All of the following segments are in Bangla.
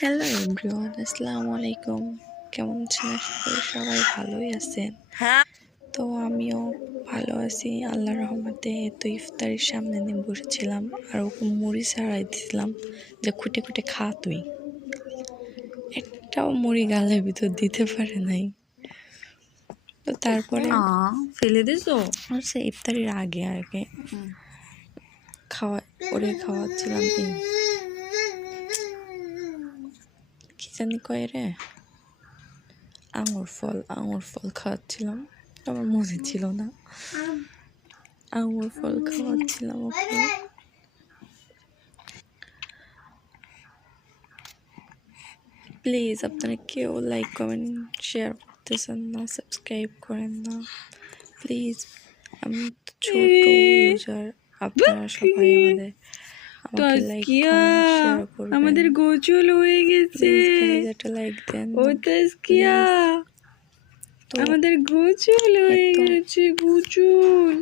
হ্যালো এভরিওয়ান, আসসালামু আলাইকুম। কেমন আছেন? আশা করি সবাই ভালোই আছেন। তো আমিও ভালো আছি আল্লাহর রহমতে। তো ইফতারির সামনে নিয়ে বসেছিলাম আর ওকে মুড়ি ছাড়াই দিয়েছিলাম যে খুঁটে খুঁটে খা তুই। একটাও মুড়ি গালের ভিতর দিতে পারে নাই। তো তারপরে ফেলে দিছো সে ইফতারির আগে খাওয়াচ্ছিলাম কি জানি কয় রে, আঙুর ফল খাওয়াচ্ছিলাম। আমার মনে ছিল না, আঙুর ফল খাওয়াচ্ছিলাম ওকে। প্লিজ আপনারা কেউ লাইক কমেন্ট শেয়ার করতেছেন না, সাবস্ক্রাইব করেন না প্লিজ। আমি তো ছোট ইউজার, আপনারা সবাই আমাকে লাইক কমেন্ট শেয়ার করবেন। আমাদের গোচল হয়ে গেছে, প্লিজ একটা লাইক দেন। ও তাসকিয়া আমাদের গোচল হয়ে গেছে, গোচল।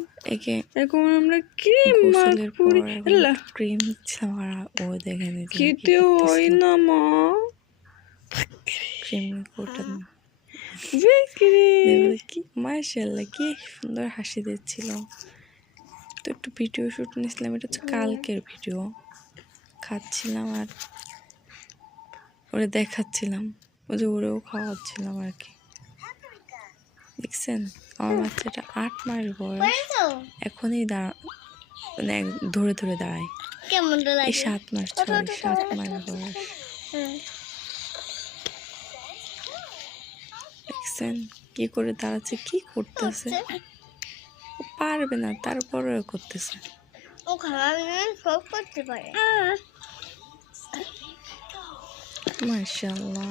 এখন আমরা ক্রিম মাখবো। ক্রিম ছাড়া ও দেখেন খেতে হয় না মা, ক্রিম কোটা কি মাশাআল্লাহ, কি সুন্দর হাসি দিচ্ছিল। তো একটু ভিডিও শুট নিয়েছিলাম, এটা হচ্ছে কালকের ভিডিও। খাচ্ছিলাম আর ওরে দেখাচ্ছিলাম, ওরেও খাওয়াচ্ছিলাম আর কি। দেখছেন আমার বাচ্চাটা 8 মাস বয়স, এখনই মানে ধরে ধরে দাঁড়ায়। এই 7 মাস বয়স। দেখছেন কি করে দাঁড়াচ্ছে, কি করতেছে, পারবে না তারপরেও করতেছে। ও সব করতে পারে। মাশাআল্লাহ।